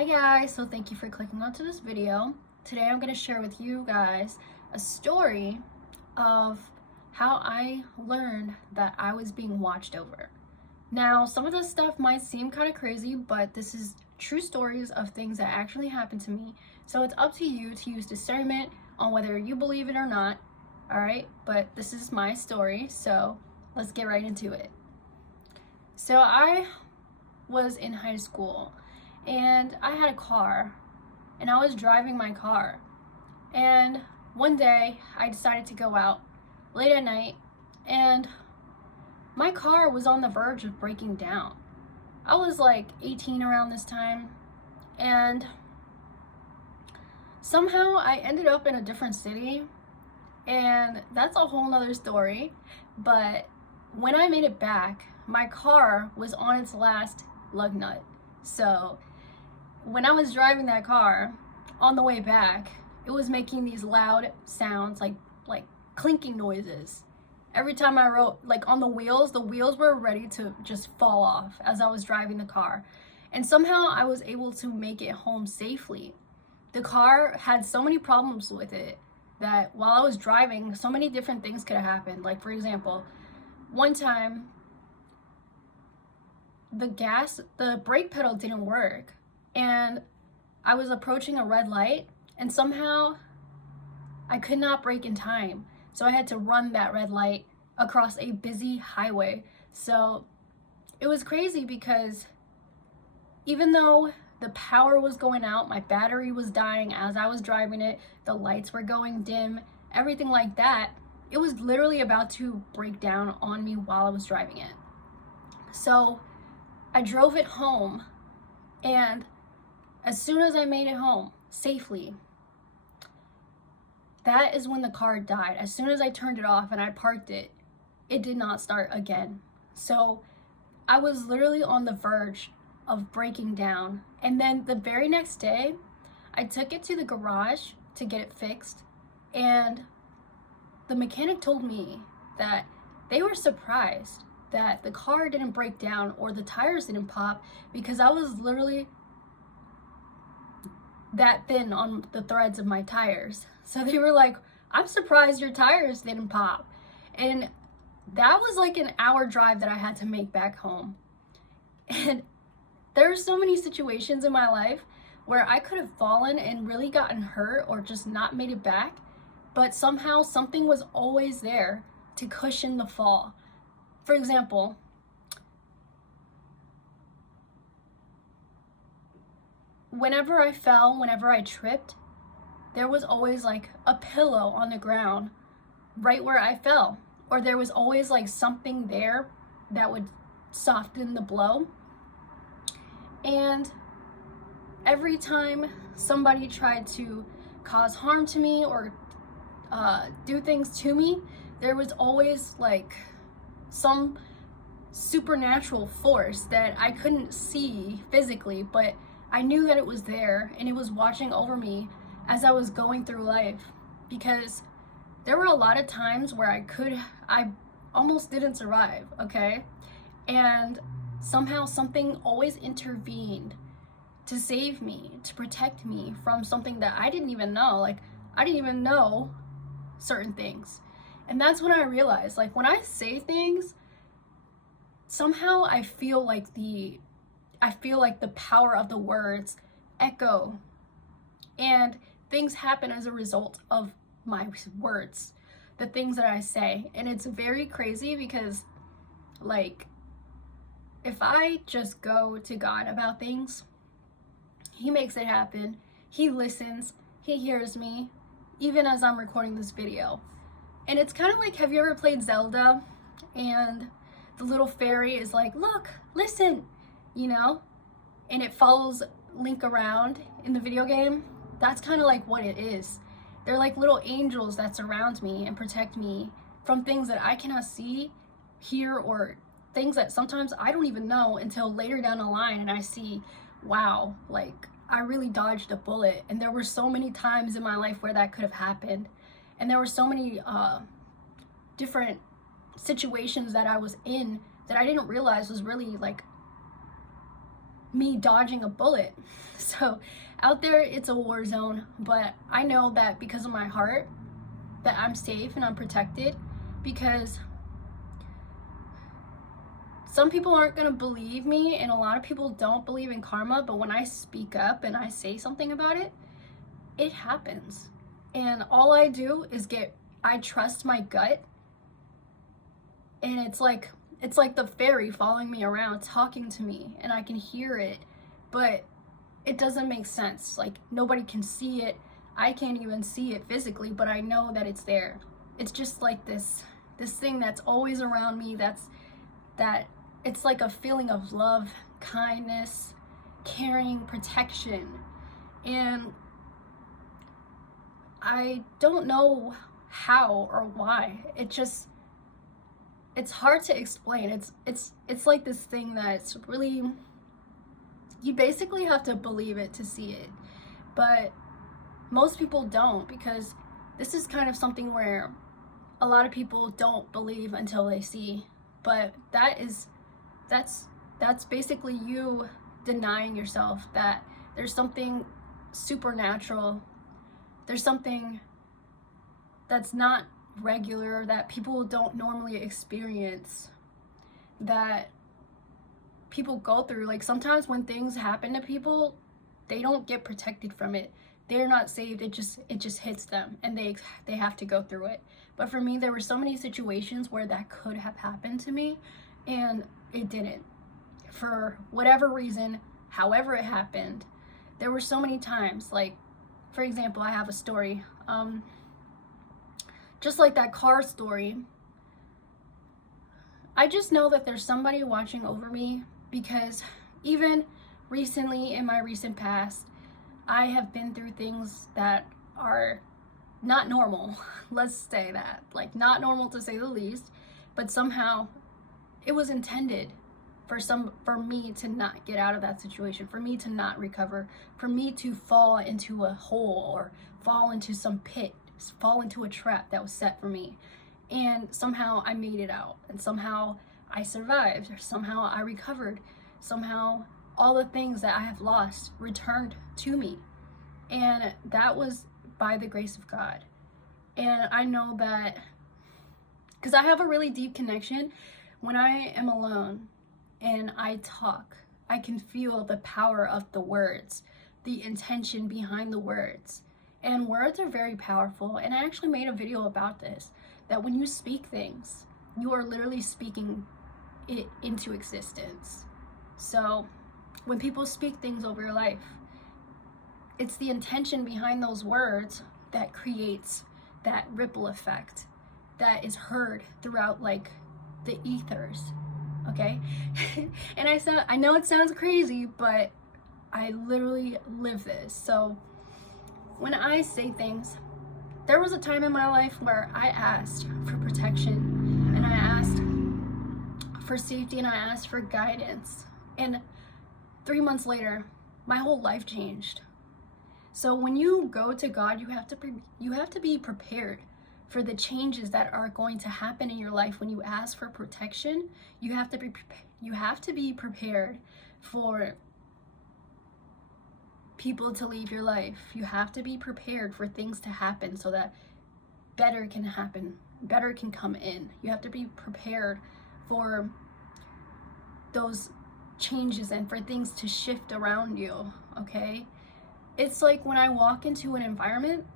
Hi guys, so thank you for clicking onto this video. Today I'm going to share with you guys a story of how I learned that I was being watched over. Now, some of this stuff might seem kind of crazy, but this is true stories of things that actually happened to me. So it's up to you to use discernment on whether you believe it or not. Alright, but this is my story, so let's get right into it. So I was in high school and I had a car and I was driving my car, and one day I decided to go out late at night and my car was on the verge of breaking down. I was like 18 around this time, and somehow I ended up in a different city, and that's a whole nother story. But when I made it back, my car was on its last lug nut. So when I was driving that car on the way back, it was making these loud sounds, like clinking noises. Every time I rode, like on the wheels were ready to just fall off as I was driving the car. And somehow I was able to make it home safely. The car had so many problems with it that while I was driving, so many different things could have happened. Like, for example, one time the brake pedal didn't work, and I was approaching a red light, and somehow I could not brake in time. So I had to run that red light across a busy highway. So it was crazy because even though the power was going out, my battery was dying as I was driving it, the lights were going dim, everything like that, it was literally about to break down on me while I was driving it. So I drove it home, and as soon as I made it home safely, that is when the car died. As soon as I turned it off and I parked it, it did not start again. So I was literally on the verge of breaking down. And then the very next day, I took it to the garage to get it fixed, and the mechanic told me that they were surprised that the car didn't break down or the tires didn't pop because I was literally that thin on the threads of my tires. So they were like, I'm surprised your tires didn't pop. And that was like an hour drive that I had to make back home. And there are so many situations in my life where I could have fallen and really gotten hurt or just not made it back, but somehow something was always there to cushion the fall. For example, whenever I fell, whenever I tripped, there was always like a pillow on the ground right where I fell, or there was always like something there that would soften the blow. And every time somebody tried to cause harm to me or do things to me, there was always like some supernatural force that I couldn't see physically, but I knew that it was there and it was watching over me as I was going through life. Because there were a lot of times where I almost didn't survive, okay? And somehow something always intervened to save me, to protect me from something that I didn't even know. Like, I didn't even know certain things. And that's when I realized, like, when I say things, somehow I feel like the power of the words echo, and things happen as a result of my words, the things that I say. And it's very crazy because, like, if I just go to God about things, He makes it happen. He listens, He hears me, even as I'm recording this video. And it's kind of like, have you ever played Zelda and the little fairy is like, look, listen, you know, and it follows Link around in the video game? That's kind of like what it is. They're like little angels that surround me and protect me from things that I cannot see, hear, or things that sometimes I don't even know until later down the line, and I see, wow, like, I really dodged a bullet. And there were so many times in my life where that could have happened. And there were so many different situations that I was in that I didn't realize was really like me dodging a bullet. So out there, it's a war zone, but I know that because of my heart, that I'm safe and I'm protected, because some people aren't going to believe me, and a lot of people don't believe in karma, but when I speak up and I say something about it, it happens. And all I do is I trust my gut, and it's like the fairy following me around, talking to me, and I can hear it, but it doesn't make sense. Like, nobody can see it. I can't even see it physically, but I know that it's there. It's just like this thing that's always around me, that it's like a feeling of love, kindness, caring, protection. And I don't know how or why. It's hard to explain. It's like this thing that's really, you basically have to believe it to see it. But most people don't, because this is kind of something where a lot of people don't believe until they see. But that's basically you denying yourself that there's something supernatural, there's something that's not regular, that people don't normally experience, that people go through. Like, sometimes when things happen to people, they don't get protected from it. They're not saved. It just hits them, and they have to go through it. But for me, there were so many situations where that could have happened to me, and it didn't. For whatever reason, however it happened, there were so many times. Like, for example, I have a story. Just like that car story, I just know that there's somebody watching over me, because even recently, in my recent past, I have been through things that are not normal. Let's say that. Like, not normal to say the least, but somehow it was intended for me to not get out of that situation, for me to not recover, for me to fall into a hole or fall into some pit, fall into a trap that was set for me. And somehow I made it out, and somehow I survived, or somehow I recovered, somehow all the things that I have lost returned to me. And that was by the grace of God. And I know that because I have a really deep connection. When I am alone and I talk, I can feel the power of the words, the intention behind the words. And words are very powerful. And I actually made a video about this, that when you speak things, you are literally speaking it into existence. So when people speak things over your life, it's the intention behind those words that creates that ripple effect that is heard throughout, like, the ethers. Okay? And I know it sounds crazy, but I literally live this. So when I say things, there was a time in my life where I asked for protection, and I asked for safety, and I asked for guidance. And 3 months later, my whole life changed. So when you go to God, you have to be prepared for the changes that are going to happen in your life. When you ask for protection, you have to be prepared for people to leave your life. You have to be prepared for things to happen so that better can happen, better can come in. You have to be prepared for those changes and for things to shift around you, okay? It's like when I walk into an environment,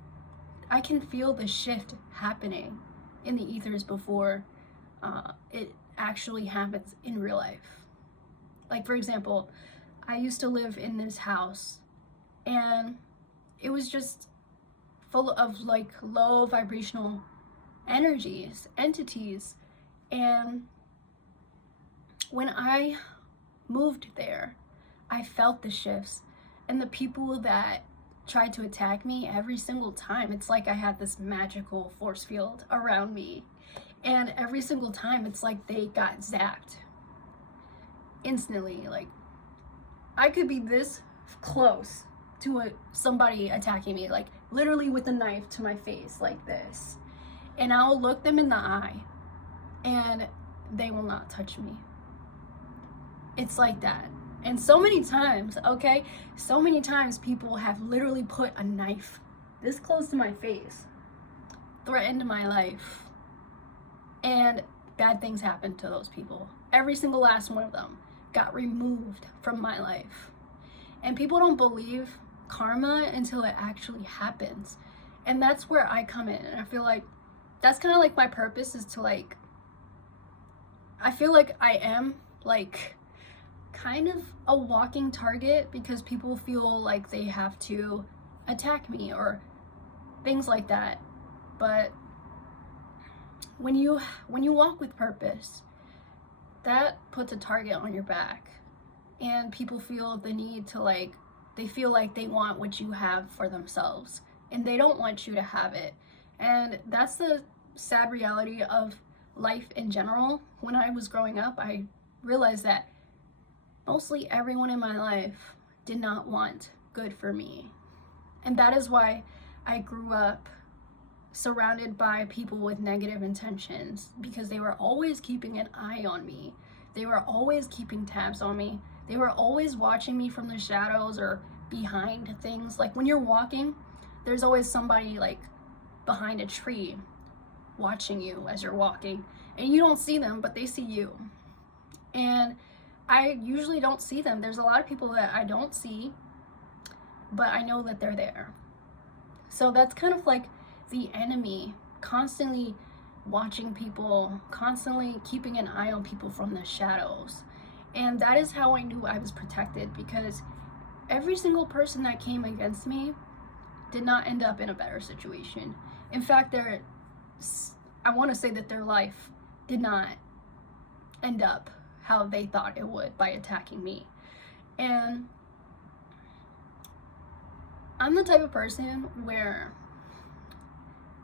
I can feel the shift happening in the ethers before it actually happens in real life. Like, for example, I used to live in this house, and it was just full of, like, low vibrational energies, entities. And when I moved there, I felt the shifts, and the people that tried to attack me, every single time, it's like I had this magical force field around me, and every single time it's like they got zapped instantly. Like, I could be this close to somebody attacking me, like literally with a knife to my face like this, and I'll look them in the eye and they will not touch me. It's like that. And so many times, okay, so many times people have literally put a knife this close to my face, threatened my life, and bad things happened to those people. Every single last one of them got removed from my life. And people don't believe karma until it actually happens. And that's where I come in. And I feel like that's kind of like my purpose, is to like, I feel like I am like kind of a walking target, because people feel like they have to attack me or things like that. But when you walk with purpose, that puts a target on your back, and people feel the need to like, they feel like they want what you have for themselves, and they don't want you to have it. And that's the sad reality of life in general. When I was growing up, I realized that mostly everyone in my life did not want good for me. And that is why I grew up surrounded by people with negative intentions, because they were always keeping an eye on me. They were always keeping tabs on me. They were always watching me from the shadows or behind things. Like when you're walking, there's always somebody like behind a tree watching you as you're walking, and you don't see them, but they see you. And I usually don't see them. There's a lot of people that I don't see, but I know that they're there. So that's kind of like the enemy, constantly watching people, constantly keeping an eye on people from the shadows. And that is how I knew I was protected, because every single person that came against me did not end up in a better situation. In fact, I want to say that their life did not end up how they thought it would by attacking me. And I'm the type of person where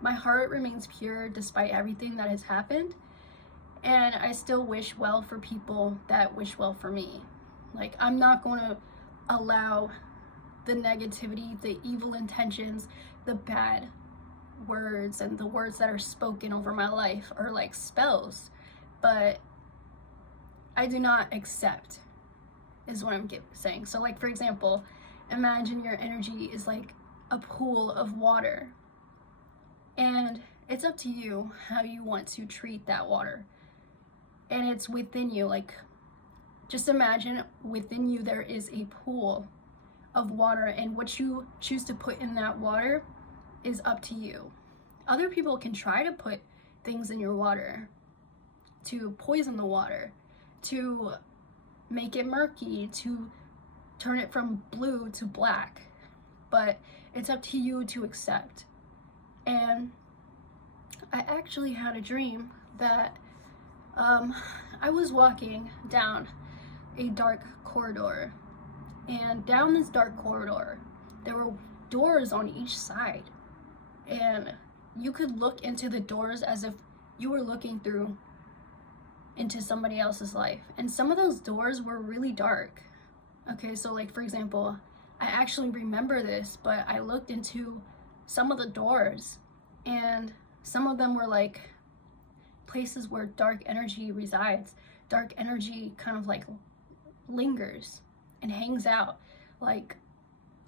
my heart remains pure despite everything that has happened, and I still wish well for people that wish well for me. Like, I'm not going to allow the negativity, the evil intentions, the bad words, and the words that are spoken over my life are like spells, but I do not accept, is what I'm saying. So like, for example, imagine your energy is like a pool of water, and it's up to you how you want to treat that water. And it's within you. Like, just imagine within you there is a pool of water, and what you choose to put in that water is up to you. Other people can try to put things in your water to poison the water, to make it murky, to turn it from blue to black, but it's up to you to accept. And I actually had a dream that I was walking down a dark corridor, and down this dark corridor there were doors on each side, and you could look into the doors as if you were looking through into somebody else's life. And some of those doors were really dark. Okay, so like, for example, I actually remember this, but I looked into some of the doors, and some of them were like places where dark energy resides. Dark energy kind of like lingers and hangs out. Like,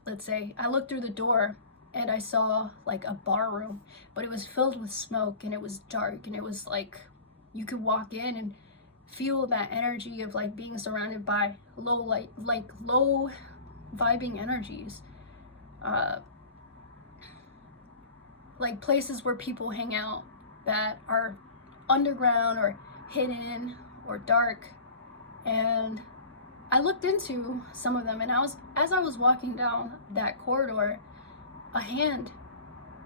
let's say I looked through the door and I saw like a bar room, but it was filled with smoke, and it was dark, and it was like you could walk in and feel that energy of like being surrounded by low light, like low vibing energies, like places where people hang out that are underground or hidden or dark. And I looked into some of them, and as I was walking down that corridor, a hand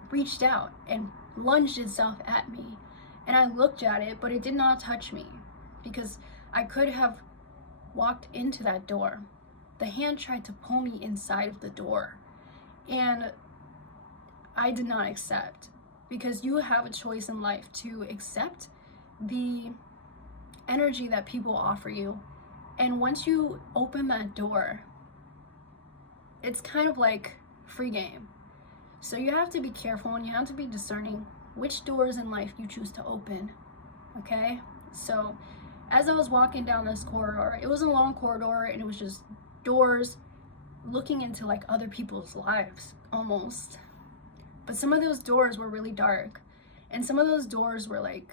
reached out and lunged itself at me, and I looked at it, but it did not touch me, because I could have walked into that door. The hand tried to pull me inside of the door, and I did not accept, because you have a choice in life to accept the energy that people offer you. And once you open that door, it's kind of like free game. So you have to be careful, and you have to be discerning which doors in life you choose to open. Okay? So as I was walking down this corridor, it was a long corridor and it was just doors looking into like other people's lives almost. But some of those doors were really dark, and some of those doors were like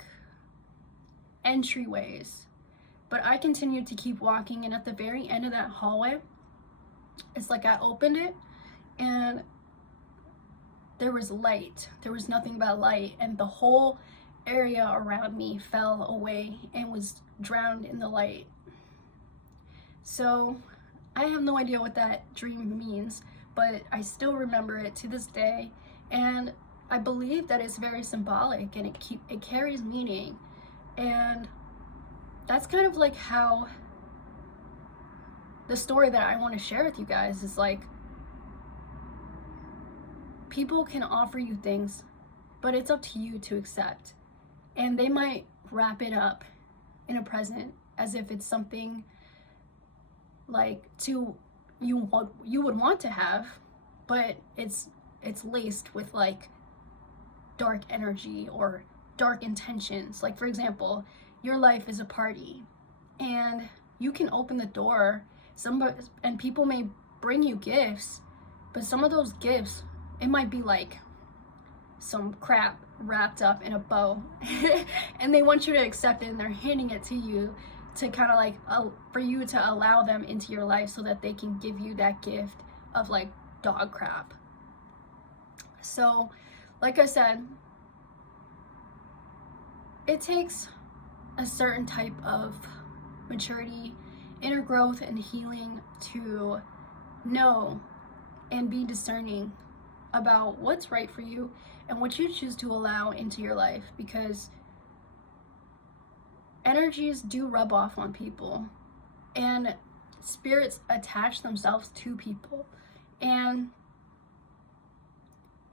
entryways. But I continued to keep walking, and at the very end of that hallway, it's like I opened it and there was light. There was nothing but light, and the whole area around me fell away and was drowned in the light. So I have no idea what that dream means, but I still remember it to this day, and I believe that it's very symbolic and it carries meaning. And that's kind of like how the story that I want to share with you guys is like, people can offer you things, but it's up to you to accept. And they might wrap it up in a present as if it's something like you would want to have, but it's laced with like dark energy or dark intentions. Like, for example, your life is a party and you can open the door, and people may bring you gifts, but some of those gifts, it might be like some crap wrapped up in a bow and they want you to accept it, and they're handing it to you to kind of like for you to allow them into your life so that they can give you that gift of like dog crap. So like I said, it takes a certain type of maturity, inner growth, and healing to know and be discerning about what's right for you and what you choose to allow into your life, because energies do rub off on people and spirits attach themselves to people. And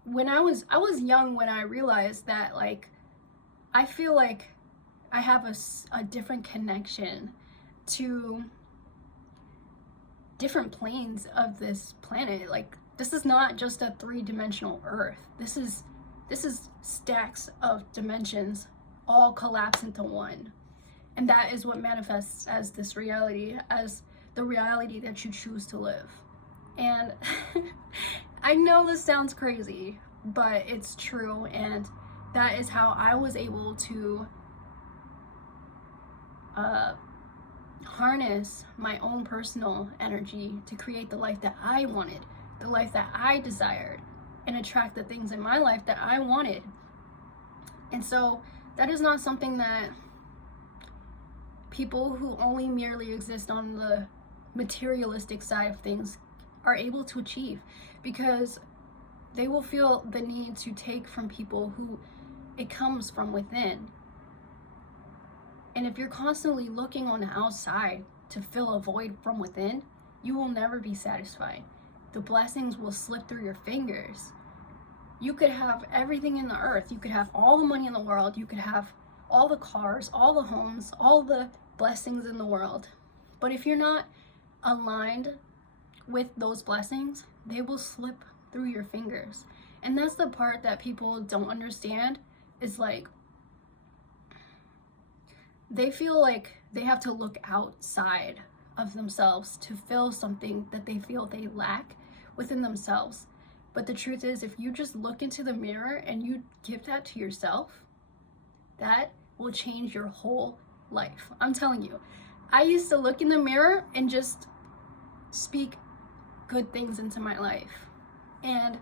when I was young when I realized that, like, I feel like I have a different connection to different planes of this planet. Like, this is not just a 3-dimensional Earth. This is stacks of dimensions all collapse into one. And that is what manifests as this reality, as the reality that you choose to live. And I know this sounds crazy, but it's true, and that is how I was able to harness my own personal energy to create the life that I wanted, the life that I desired, and attract the things in my life that I wanted. And so that is not something that people who only merely exist on the materialistic side of things are able to achieve, because they will feel the need to take from people who it comes from within. And if you're constantly looking on the outside to fill a void from within, you will never be satisfied. The blessings will slip through your fingers. You could have everything in the earth. You could have all the money in the world. You could have all the cars, all the homes, all the blessings in the world. But if you're not aligned with those blessings, they will slip through your fingers. And that's the part that people don't understand, is like, they feel like they have to look outside of themselves to fill something that they feel they lack within themselves. But the truth is, if you just look into the mirror and you give that to yourself, that will change your whole life. I'm telling you, I used to look in the mirror and just speak good things into my life. And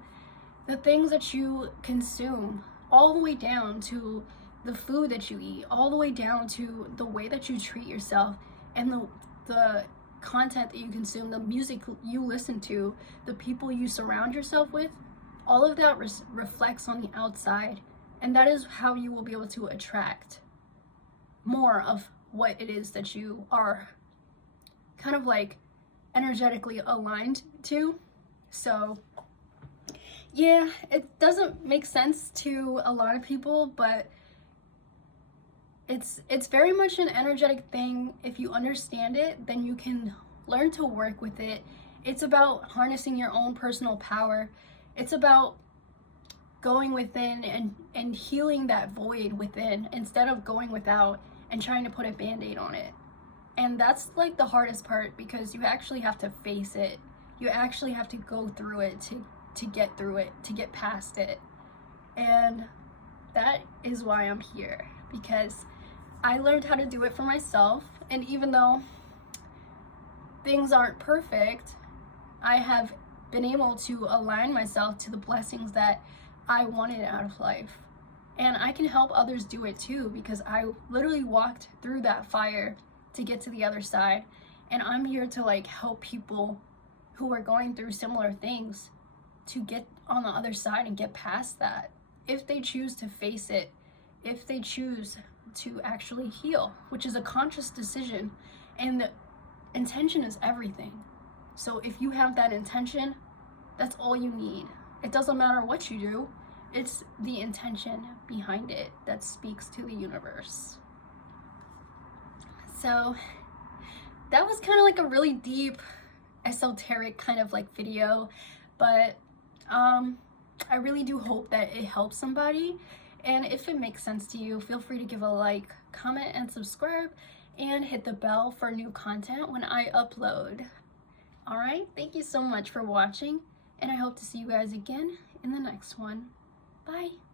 the things that you consume, all the way down to the food that you eat, all the way down to the way that you treat yourself, and the content that you consume, the music you listen to, the people you surround yourself with, all of that reflects on the outside. And that is how you will be able to attract more of what it is that you are kind of like energetically aligned to. So yeah, it doesn't make sense to a lot of people, but it's very much an energetic thing. If you understand it, then you can learn to work with it. It's about harnessing your own personal power. It's about going within and healing that void within, instead of going without and trying to put a band-aid on it. And that's like the hardest part, because you actually have to face it. You actually have to go through it to get through it, to get past it. And that is why I'm here, because I learned how to do it for myself. And even though things aren't perfect, I have been able to align myself to the blessings that I wanted out of life. And I can help others do it too, because I literally walked through that fire to get to the other side. And I'm here to like help people who are going through similar things to get on the other side and get past that, if they choose to face it, if they choose to actually heal, which is a conscious decision. And the intention is everything. So if you have that intention, that's all you need. It doesn't matter what you do, it's the intention behind it that speaks to the universe. So that was kind of like a really deep, esoteric kind of like video, but I really do hope that it helps somebody. And if it makes sense to you, feel free to give a like, comment, and subscribe, and hit the bell for new content when I upload. All right, thank you so much for watching, and I hope to see you guys again in the next one. Bye.